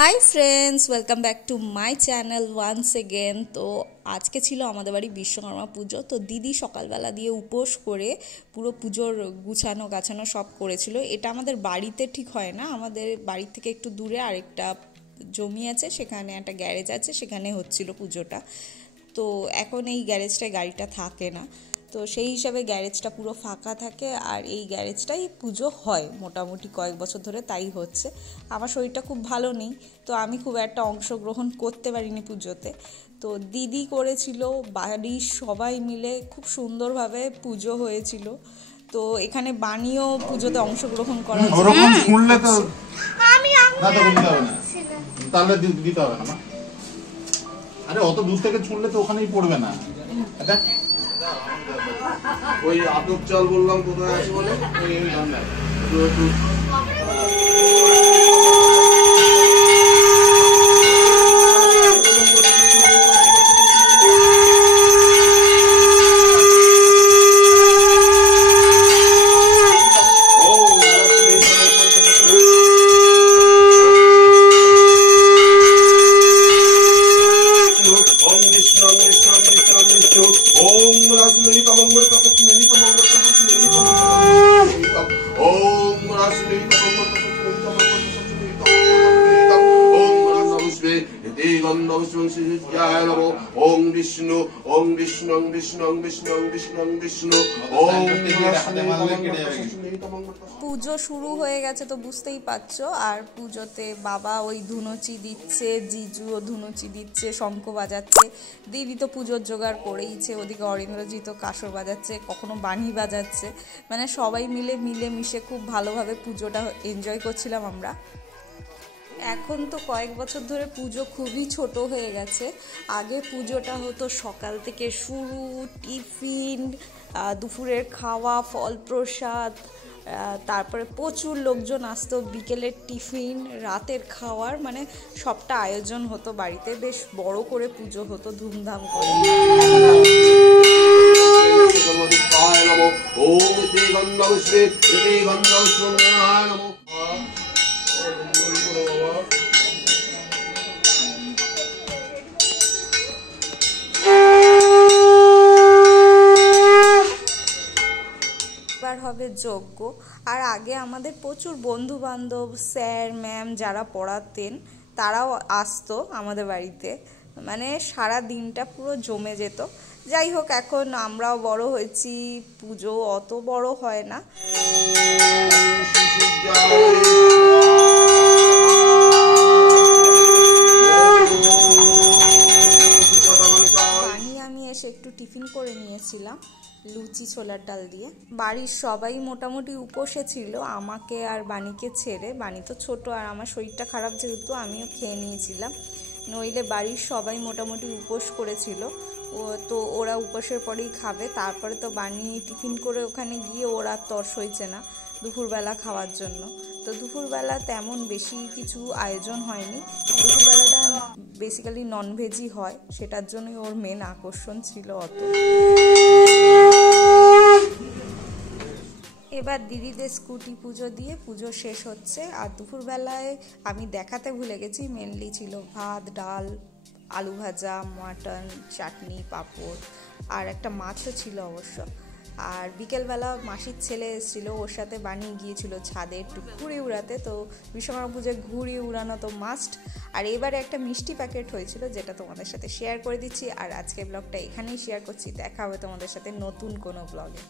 High friends, welcome back to my channel once again. তো আজকে ছিল আমাদের বাড়ি বিশ্বকর্মা পুজো। তো দিদি সকালবেলা দিয়ে উপোস করে পুরো পুজোর গাছানো সব করেছিল। এটা আমাদের বাড়িতে ঠিক হয় না, আমাদের বাড়ি থেকে একটু দূরে আরেকটা জমি আছে, সেখানে একটা গ্যারেজ আছে, সেখানে হচ্ছিল পুজোটা। তো এখন এই গ্যারেজটায় গাড়িটা থাকে না, তো সেই হিসাবে গ্যারেজটা পুরো ফাঁকা থাকে। আর এই গ্যারেজটাই পুজো হয় মোটামুটি কয়েক বছর ধরে, তাই হচ্ছে। আমার শরীরটা খুব ভালো নেই, তো আমি খুব একটা অংশগ্রহণ করতে পারিনি পুজোতে। তো দিদি করেছিল, বাড়ির সবাই মিলে খুব সুন্দরভাবে পুজো হয়েছিল। তো এখানে বানিও পুজোতে অংশগ্রহণ করা ওরকম শুনলে তো তাহলে দিতে হবে না। আরে অত দূর থেকে শুনলে তো ওখানেই পড়বে না। ওই আতপ চাল বললাম কোথায় আছে বলে ওম বিষ্ণু ওম বিষ্ণু ওম বিষ্ণু ওম বিষ্ণু ওম বিষ্ণু ওম বিষ্ণু পুজো শুরু হয়ে গেছে তো বুঝতেই পারছো। আর পুজোতে বাবা ওই ধুনুচি দিচ্ছে, জিজুও ধুনুচি দিচ্ছে, শঙ্খ বাজাচ্ছে। দিদি তো পুজোর জোগাড় করেইছে, ওদিকে অরিন্দ্রজি তো কাসর বাজাচ্ছে, কখনো বাণী বাজাচ্ছে। মানে সবাই মিলে মিশে খুব ভালোভাবে পুজোটা এনজয় করছিলাম আমরা। এখন তো কয়েক বছর ধরে পুজো খুবই ছোট হয়ে গেছে। আগে পুজোটা হতো সকাল থেকে শুরু, টিফিন, দুপুরের খাওয়া, ফল প্রসাদ, তারপরে প্রচুর লোকজন আসতো, বিকেলের টিফিন, রাতের খাওয়ার, মানে সবটা আয়োজন হতো বাড়িতে। বেশ বড় করে পুজো হতো, ধুমধাম করে। হবে যজ্ঞ। আর আগে আমাদের প্রচুর বন্ধু বান্ধব, স্যার ম্যাম যারা পড়াতেন তারাও আসতো আমাদের বাড়িতে, মানে সারা দিনটা পুরো জমে যেত। যাই হোক, এখন আমরাও বড় হয়েছি, পুজো অত বড় হয় না। আমি এসে একটু টিফিন করে নিয়েছিলাম, লুচি ছোলার ডাল দিয়ে। বাড়ির সবাই মোটামুটি উপোসে ছিল, আমাকে আর বাণীকে ছেড়ে। বাণী তো ছোট, আর আমার শরীরটা খারাপ যেহেতু আমিও খেয়ে নিয়েছিলাম, নইলে বাড়ির সবাই মোটামুটি উপোস করেছিল। তো ওরা উপোসের পরেই খাবে। তারপরে তো বাণী টিফিন করে ওখানে গিয়ে ওরা তর সইছে না দুপুরবেলা খাওয়ার জন্য। তো দুপুরবেলা তেমন বেশি কিছু আয়োজন হয়নি, দুপুরবেলাটা বেসিক্যালি ননভেজই হয়, সেটার জন্যই ওর মেন আকর্ষণ ছিল অত। এবার দিদিদের স্কুটি পুজো দিয়ে পুজো শেষ হচ্ছে। আর দুপুরবেলায় আমি দেখাতে ভুলে গেছি, মেনলি ছিল ভাত, ডাল, আলু ভাজা, মাটন, চাটনি, পাঁপড়, আর একটা মাছও ছিল অবশ্য। আর বিকেলবেলা মাসির ছেলে এসেছিলো, ওর সাথে বানিয়ে গিয়েছিল ছাদে একটু ঘুড়ি উড়াতে। তো বিশ্বকর্মা পুজোয় ঘুড়ি উড়ানো তো মাস্ট। আর এবারে একটা মিষ্টি প্যাকেট হয়েছিল, যেটা তোমাদের সাথে শেয়ার করে দিচ্ছি। আর আজকে ব্লগটা এখানেই শেয়ার করছি, দেখা হবে তোমাদের সাথে নতুন কোনো ব্লগে।